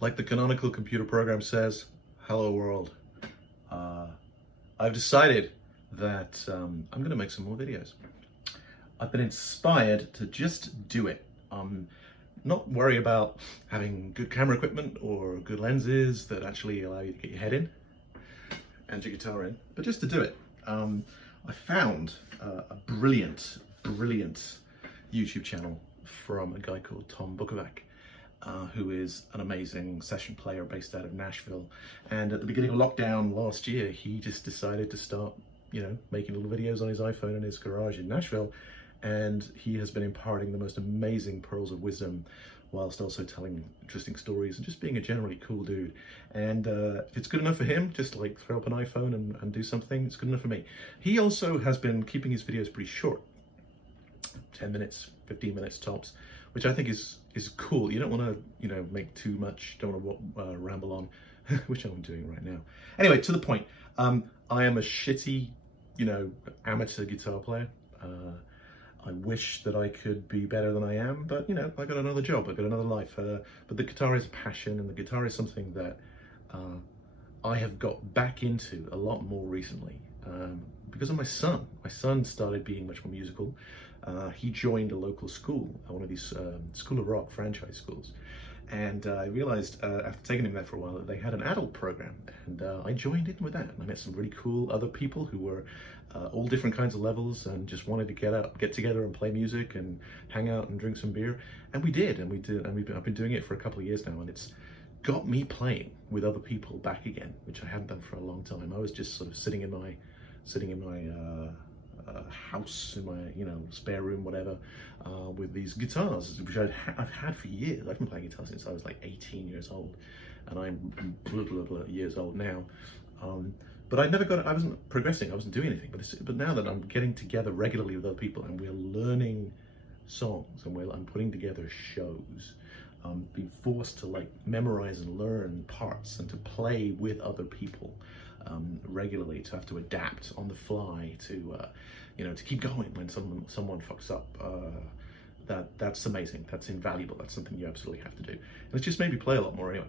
Like the canonical computer program says, hello world. I've decided that I'm gonna make some more videos. I've been inspired to just do it. Not worry about having good camera equipment or good lenses that actually allow you to get your head in and your guitar in, but just to do it. I found a brilliant YouTube channel from a guy called Tom Bukovac, who is an amazing session player based out of Nashville. And at the beginning of lockdown last year, he just decided to start, making little videos on his iPhone in his garage in Nashville. And he has been imparting the most amazing pearls of wisdom whilst also telling interesting stories and just being a generally cool dude. And if it's good enough for him, just like throw up an iPhone and do something, it's good enough for me. He also has been keeping his videos pretty short, 10 minutes, 15 minutes tops, which I think is cool. You don't want to, make too much, don't want to ramble on, which I'm doing right now. Anyway, to the point. I am a shitty, amateur guitar player. I wish that I could be better than I am, but I got another job, I got another life. But the guitar is a passion, and the guitar is something that I have got back into a lot more recently because of my son. My son started being much more musical. He joined a local school, one of these School of Rock franchise schools. And I realized after taking him there for a while that they had an adult program, and I joined in with that. And I met some really cool other people who were all different kinds of levels and just wanted to get together and play music and hang out and drink some beer. And we did, and I've been doing it for a couple of years now, and it's got me playing with other people back again, which I hadn't done for a long time. I was just sort of sitting in my house, in my spare room, whatever, with these guitars, which I've had for years. I've been playing guitar since I was like 18 years old, and I'm years old now. But I wasn't progressing, I wasn't doing anything. But now that I'm getting together regularly with other people and we're learning songs and I'm putting together shows, being forced to memorize and learn parts and to play with other people regularly, to have to adapt on the fly, to to keep going when someone fucks up. That's amazing. That's invaluable. That's something you absolutely have to do. And it's just made me play a lot more anyway.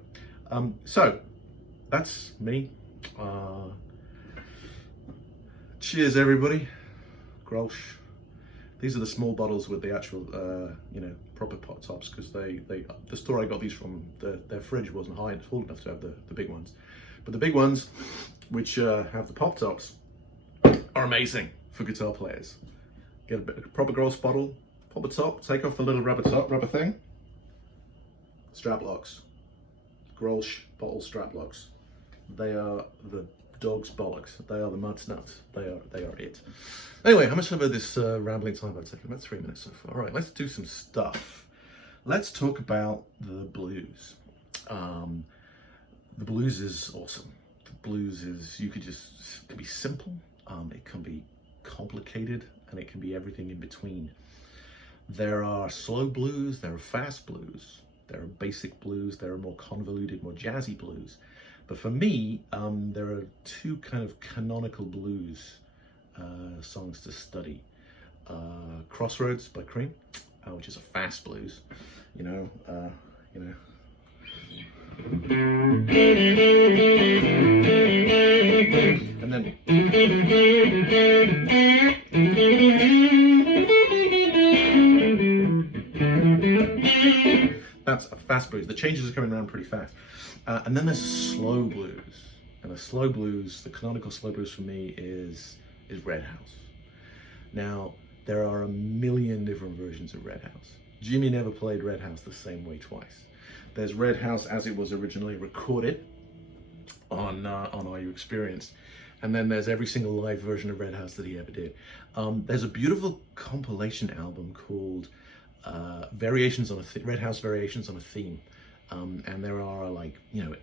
So that's me. Cheers, everybody. Grolsch. These are the small bottles with the actual, proper pot tops, because the store I got these from, their fridge wasn't high and full enough to have the big ones. But the big ones, which have the pop tops, are amazing for guitar players. Get a proper Grolsch bottle, pop the top, take off the little rubber thing. Strap locks. Grolsch bottle strap locks. They are the dog's bollocks. They are the mud's nuts. They are it. Anyway, how much of this rambling time I've taken? About 3 minutes so far. All right, let's do some stuff. Let's talk about the blues. The blues is awesome. The blues is, it can be simple, it can be complicated, and it can be everything in between. There are slow blues, there are fast blues, there are basic blues, there are more convoluted, more jazzy blues. But for me, there are two kind of canonical blues songs to study. Crossroads by Cream, which is a fast blues, and then that's a fast blues. The changes are coming around pretty fast. And then there's a slow blues. And the slow blues, the canonical slow blues for me is Red House. Now, there are a million different versions of Red House. Jimmy never played Red House the same way twice. There's Red House as it was originally recorded on Are You Experienced? And then there's every single live version of Red House that he ever did. There's a beautiful compilation album called Red House Variations on a Theme. And there are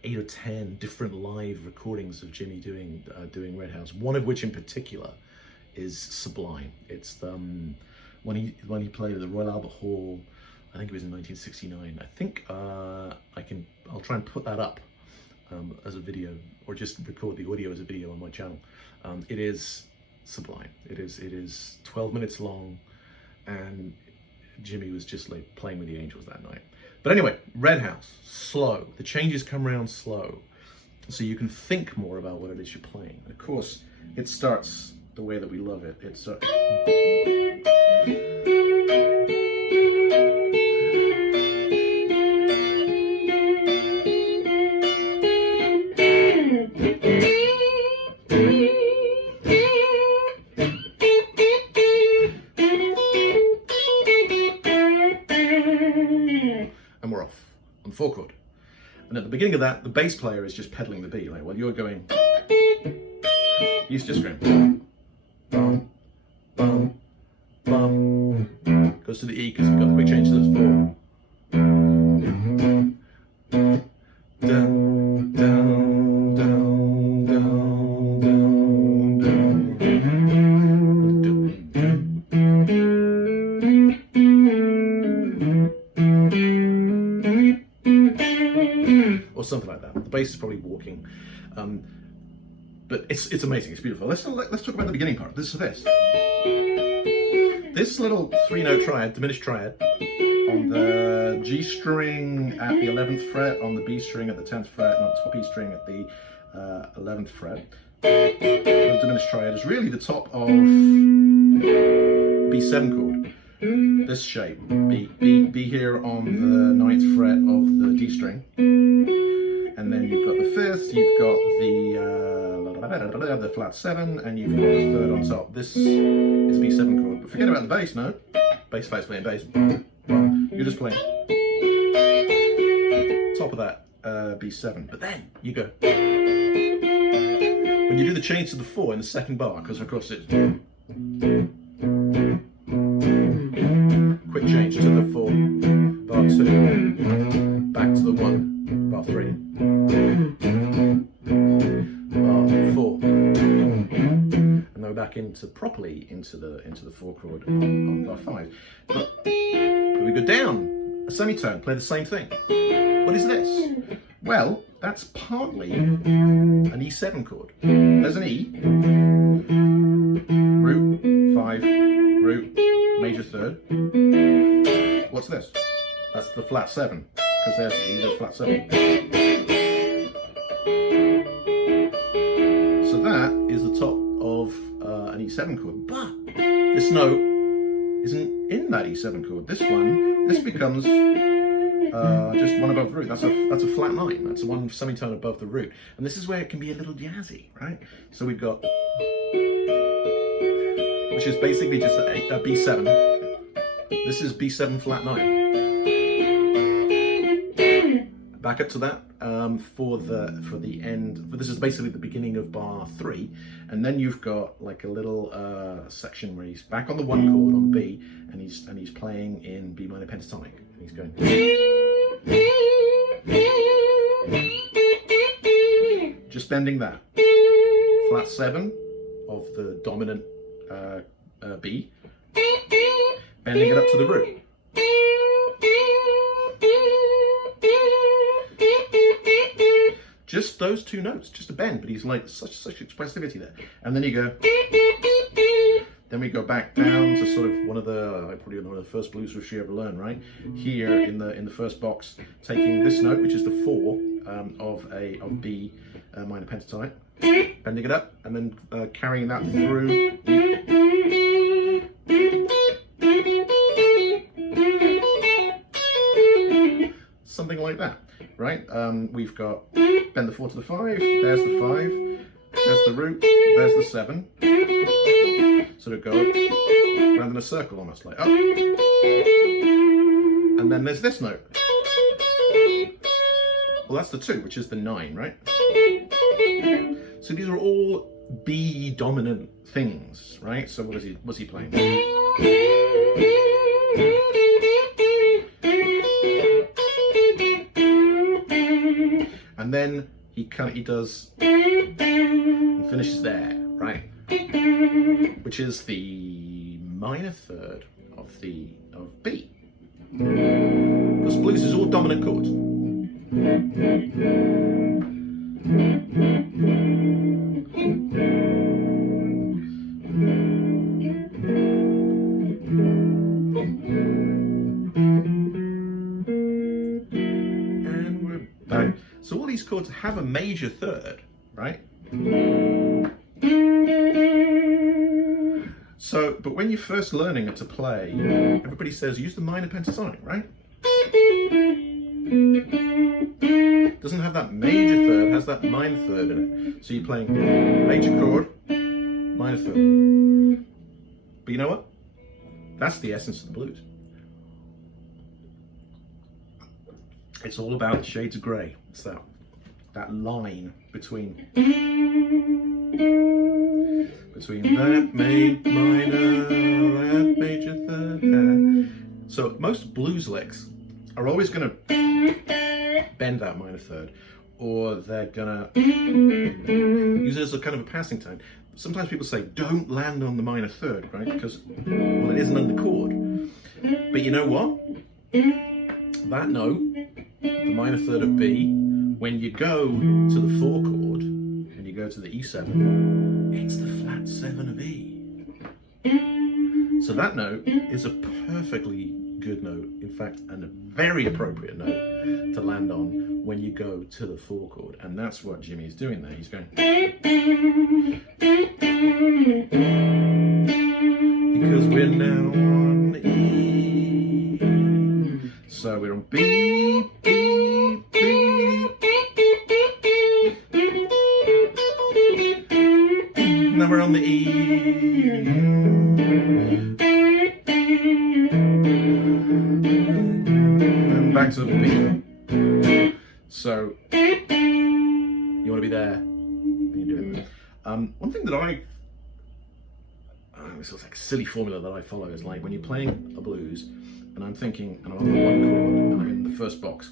8 or 10 different live recordings of Jimmy doing Red House. One of which in particular is sublime. It's when he played at the Royal Albert Hall. I think it was in 1969. I think I'll try and put that up as a video, or just record the audio as a video on my channel. It is sublime. It is 12 minutes long, and Jimmy was just playing with the angels that night. But anyway, Red House, slow. The changes come around slow. So you can think more about what it is you're playing. Of course, it starts the way that we love it. It starts... and we're off on the 4 chord. And at the beginning of that, the bass player is just pedaling the beat. Like, while you're going, he's just going, bum, bum, bum. Goes to the E because we've got the quick change to those 4. Down, down, down, down, down, down. Or something like that. The bass is probably walking, but it's amazing. It's beautiful. Let's talk about the beginning part. This little 3-note triad, diminished triad, on the G string at the 11th fret, on the B string at the 10th fret, and on the top E string at the 11th fret. The diminished triad is really the top of B7 chord. This shape, B here on the 9th fret of the D string. And then you've got the 5th, you've got the flat 7, and you've got the 3rd on top. This is B7 chord. But forget about the bass, no? Bass player's playing bass. You're just playing top of that B7. But then you go. When you do the change to the 4 in the second bar, because of course it's quick change to the 4, bar 2, back to the 1, bar 3. Bar 4, and then we're back properly into the 4 chord on bar 5. But we go down a semitone, play the same thing. What is this? Well, that's partly an E7 chord. There's an E, root 5, root, major 3rd. What's this? That's the flat 7, because there's the E, there's flat 7. So that is the top of an E7 chord, but this note isn't in that E7 chord. This becomes just one above the root. That's a flat 9. That's one semitone above the root, and this is where it can be a little jazzy, right? So we've got, which is basically just a B7. This is B7 flat 9. Back up to that for the end. But this is basically the beginning of bar 3, and then you've got like a little section where he's back on the 1 chord on the B, and he's playing in B minor pentatonic, and he's going. Just bending that flat 7 of the dominant B, bending it up to the root. Just those 2 notes, just a bend, but he's like such expressivity there. And then you go, then we go back down to sort of one of the probably one of the first blues riffs you ever learn, right? Here in the first box, taking this note, which is the 4 of B minor pentatonic, bending it up, and then carrying that through. Something like that, right? We've got bend the 4 to the 5, there's the 5, there's the root, there's the 7. Sort of go around in a circle almost, like up. And then there's this note. Well, that's the 2, which is the 9, right? So these are all B dominant things, right? So what's he playing? And then he does and finishes there, right? Which is the minor 3rd of B. Because blues is all dominant chords. And we're Right? So all these chords have a major third, right? So, but when you're first learning to play, everybody says use the minor pentatonic, right? Doesn't have that major third, has that minor third in it. So you're playing major chord, minor third. But you know what? That's the essence of the blues. It's all about shades of grey. It's that line between that minor, that major third. So most blues licks are always going to bend that minor third, or they're going to use it as a kind of a passing tone. Sometimes people say don't land on the minor third, right? Because, well, it isn't under chord. But you know what? That note, the minor third of B, when you go to the 4 chord and you go to the E7, it's the flat 7 of E. So that note is a perfectly good note, in fact, and a very appropriate note to land on when you go to the 4 chord. And that's what Jimmy is doing there. He's going, because we're now on E. So we're on B, B, B. Now we're on the E. And back to the B. So you want to be there when you're doing that. One thing that this is like a silly formula that I follow is like when you're playing a blues and I'm thinking, and I'm on the 1 chord and I'm in the first box,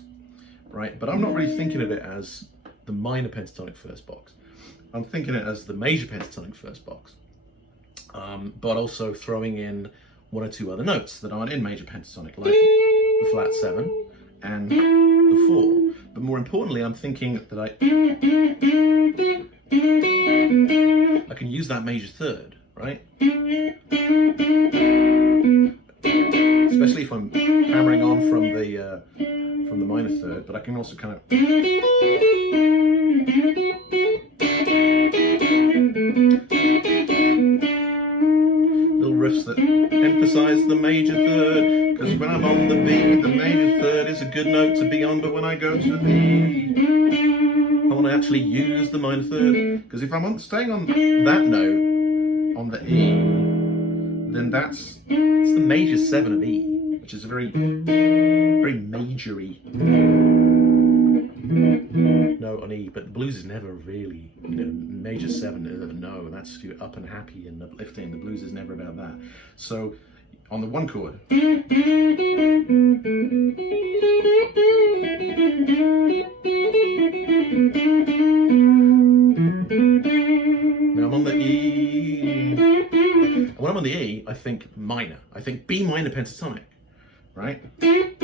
right? But I'm not really thinking of it as the minor pentatonic first box. I'm thinking it as the major pentatonic first box, but also throwing in 1 or 2 other notes that aren't in major pentatonic, like the flat 7 and the 4. But more importantly, I'm thinking that I can use that major third, right? Especially if I'm hammering on from the minor third, but I can also kind of little riffs that emphasize the major third, because when I'm on the B, the major third is a good note to be on, but when I go to the E, I want to actually use the minor third, because if I'm staying on that note on the E, then it's the major 7 of E, which is a very majory note on E. But the blues is never really, major 7 is a no. That's you're up and happy and uplifting. The blues is never about that. So on the 1 chord, now I'm on the E. And when I'm on the E, I think minor. I think B minor pentatonic, right? And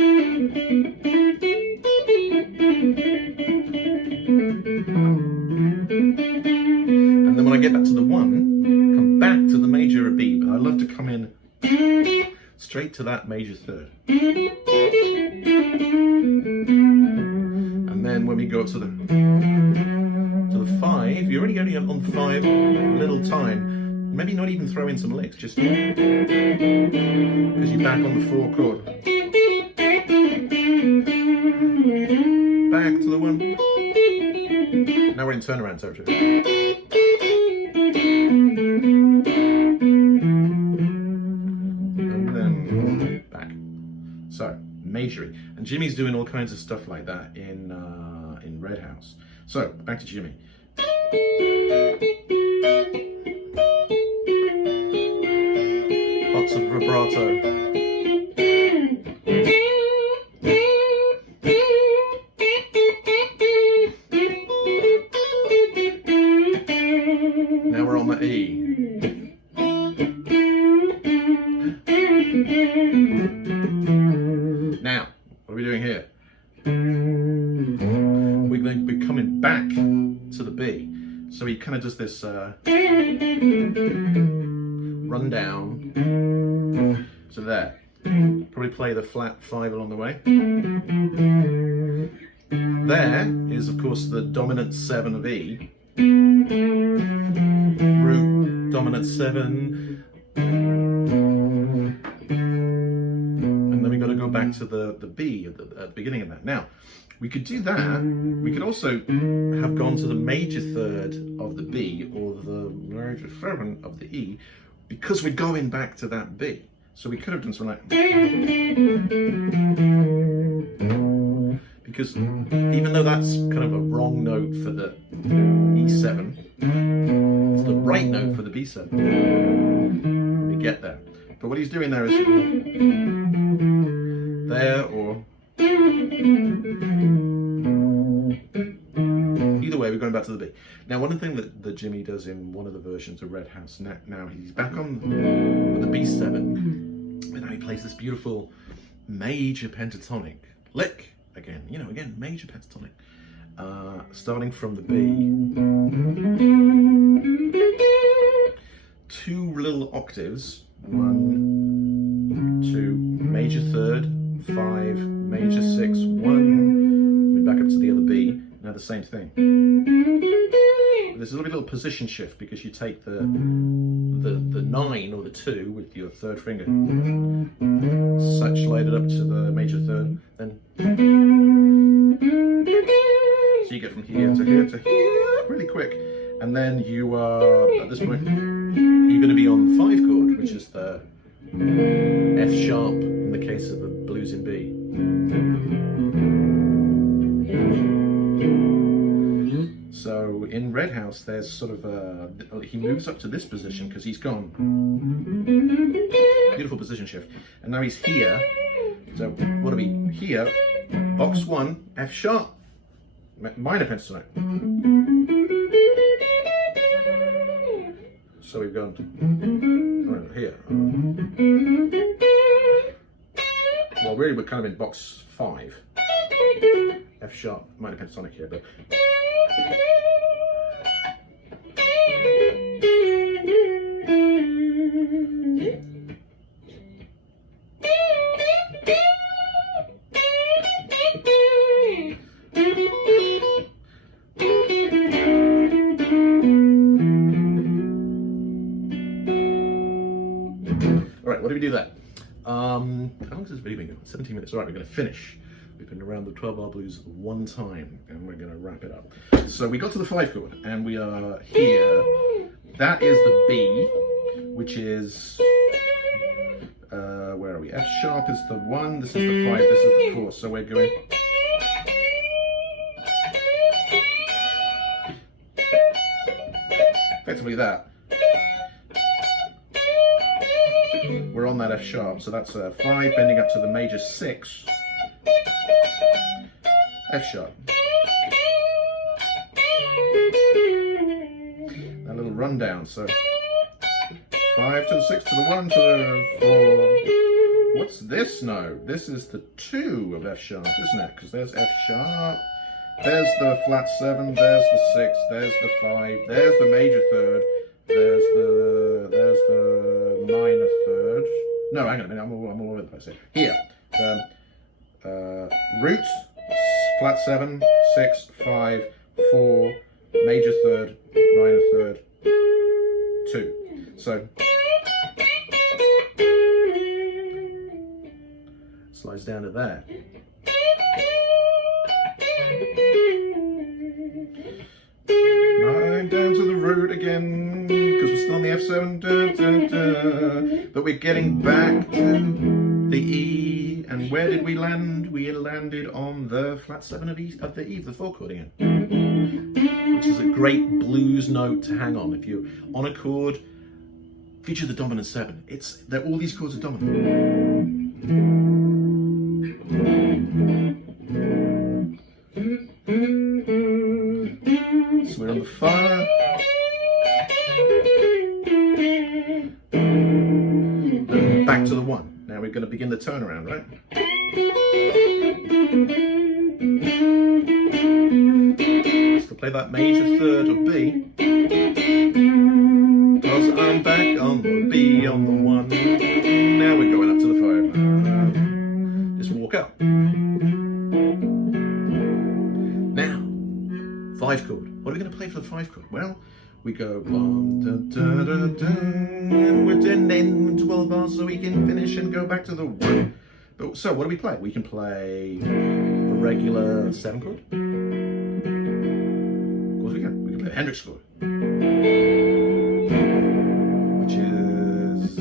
then when I get back to the 1, come back to the major of B, but I love to come in straight to that major third. And then when we go up to the 5, you're only going on 5 a little time. Maybe not even throw in some licks, just because you're back on the 4 chord. Back to the 1. Now we're in turnaround territory. And then back. So, majory. And Jimmy's doing all kinds of stuff like that in Red House. So, back to Jimmy. Lots of vibrato. Now we're on the E. Now, what are we doing here? We're going to be coming back to the B. So he kind of does this run down. So there. Probably play the flat 5 along the way. There is, of course, the dominant 7 of E. Root, dominant 7. And then we've got to go back to the B at the beginning of that. Now, we could do that. We could also have gone to the major third of the B or the major 7 of the E, because we're going back to that B. So we could have done something like, because even though that's kind of a wrong note for the E7, it's the right note for the B7. We get there. But what he's doing there is there or either way, we're going back to the B. Now, one thing that Jimmy does in one of the versions of Red House, now he's back on the B7, and now he plays this beautiful major pentatonic lick again. You know, again, major pentatonic, starting from the B. 2 little octaves, 1, 2, major third, 5, major 6, 1. We back up to the other B. Now the same thing. There's a little position shift because you take the 9 or the 2 with your third finger, such slide it up to the major third, then so you get from here to here to here really quick, and then you are at this point you're going to be on the 5 chord, which is the F sharp in the case of the blues in B. So in Red House, there's sort of he moves up to this position because he's gone. Beautiful position shift. And now he's here. So what are we? Here, box 1, F sharp, minor pentatonic. So we've gone here. Well, really, we're kind of in box 5. F sharp, minor pentatonic here, but. Alright, what do we do there? How long has this video been going? 17 minutes. Alright, we're going to finish. We've been around the 12-bar blues one time, and we're going to wrap it up. So we got to the 5 chord, and we are here. That is the B, which is, where are we? F sharp is the 1, this is the 5, this is the 4. So we're going. Effectively that. We're on that F sharp, so that's a 5 bending up to the major 6. F sharp. A little rundown, so 5 to the 6 to the 1 to the 4. What's this note? This is the 2 of F sharp, isn't it? Because there's F sharp, there's the flat 7, there's the 6, there's the 5, there's the major third, there's the minor third. No, hang on a minute, I'm all over the place here. Here, root, flat 7, 6, 5, 4, major third, minor third, 2. So slides down to there. Right down to the root again, because we're still on the F7. But we're getting back to the E, and where did we land? We landed on the flat 7 of E, the 4 chord again, which is a great blues note to hang on. If you're on a chord, feature the dominant 7. All these chords are dominant. So we're on the 5. Then back to the 1. Now we're going to begin the turnaround, right? So play that major third of B. Because I'm back on the B on the 1. Now we're going up to the 5. Just walk up. 5 chord. What are we going to play for the 5 chord? Well, we go one, dun, dun, dun, dun, and we're done in 12 bars so we can finish and go back to the 1. But so what do we play? We can play a regular 7 chord. Of course we can. We can play the Hendrix chord, which is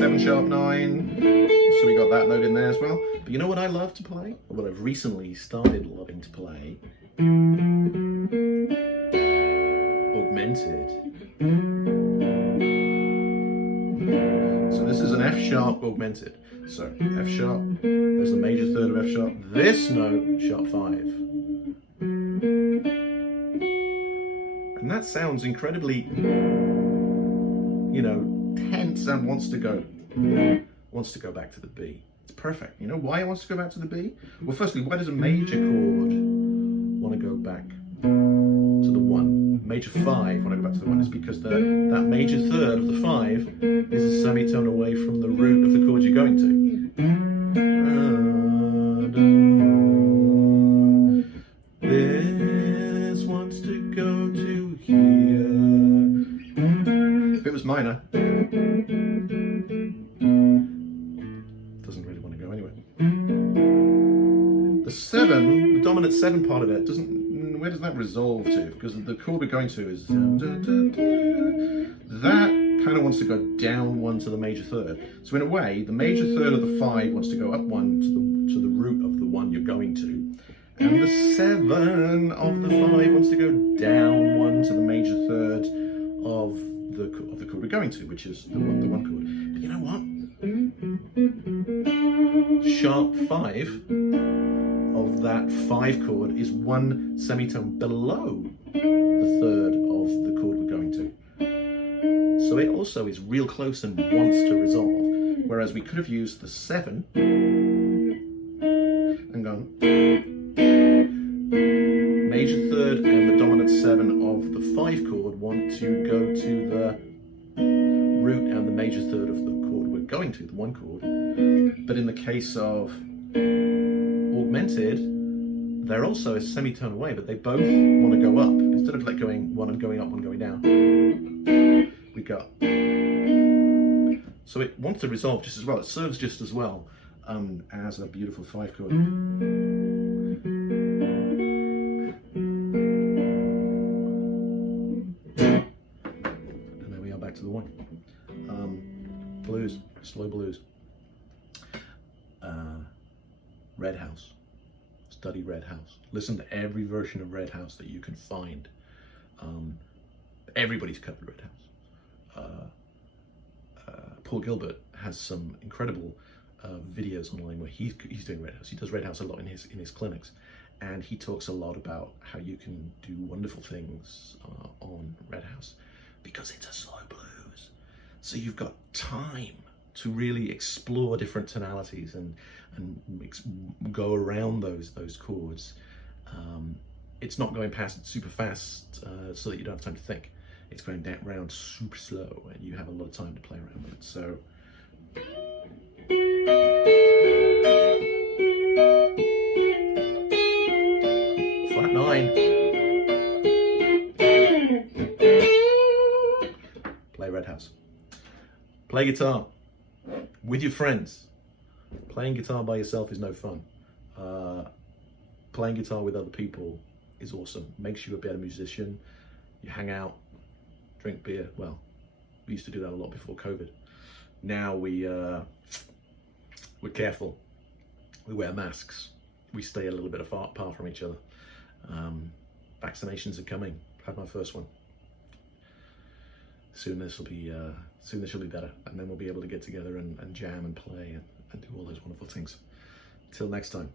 7 sharp 9. So we got that note in there as well. But you know what I love to play? Or what I've recently started loving to play? Augmented. So this is an F sharp augmented. So F sharp, there's the major third of F sharp. This note, sharp 5. And that sounds incredibly, you know, tense and wants to go back to the B. It's perfect. You know why it wants to go back to the B? Well, firstly, why does a major chord want to go back to the 1? Major 5 want to go back to the 1 is because that major third of the 5 is a semitone away from the root of the chord you're going to. This wants to go to here. If it was minor, doesn't really want to go anywhere. The 7, the dominant 7 part of it doesn't. Where does that resolve to? Because the chord we're going to is that kind of wants to go down 1 to the major third. So in a way, the major third of the 5 wants to go up 1 to the root of the 1 you're going to, and the 7 of the 5 wants to go down 1 to the major third of the chord we're going to, which is the 1 chord. But you know what? Sharp 5 of that 5 chord is 1 semitone below the third of the chord we're going to. So it also is real close and wants to resolve. Whereas we could have used the 7 and gone major third and the dominant 7 of the 5 chord want to go to the root and the major third of the chord we're going to, the 1 chord. But in the case of augmented, they're also a semitone away, but they both want to go up. Instead of like going 1 and going up, 1 going down, we go. So it wants to resolve just as well. It serves just as well as a beautiful 5 chord. And there we are, back to the 1. Blues, slow blues. Red House. Study Red House. Listen to every version of Red House that you can find. Everybody's covered Red House. Paul Gilbert has some incredible videos online where he's doing Red House. He does Red House a lot in his clinics, and he talks a lot about how you can do wonderful things on Red House because it's a slow blues. So you've got time to really explore different tonalities and go around those chords. It's not going past super fast so that you don't have time to think. It's going down around super slow, and you have a lot of time to play around with it. So flat 9. Play Red House. Play guitar with your friends. Playing guitar by yourself is no fun. Playing guitar with other people is awesome. Makes you a better musician. You hang out, drink beer. Well, we used to do that a lot before COVID. Now we're careful. We wear masks. We stay a little bit apart from each other. Vaccinations are coming. I've had my first one. Soon this will be better, and then we'll be able to get together and jam and play and do all those wonderful things. Till next time.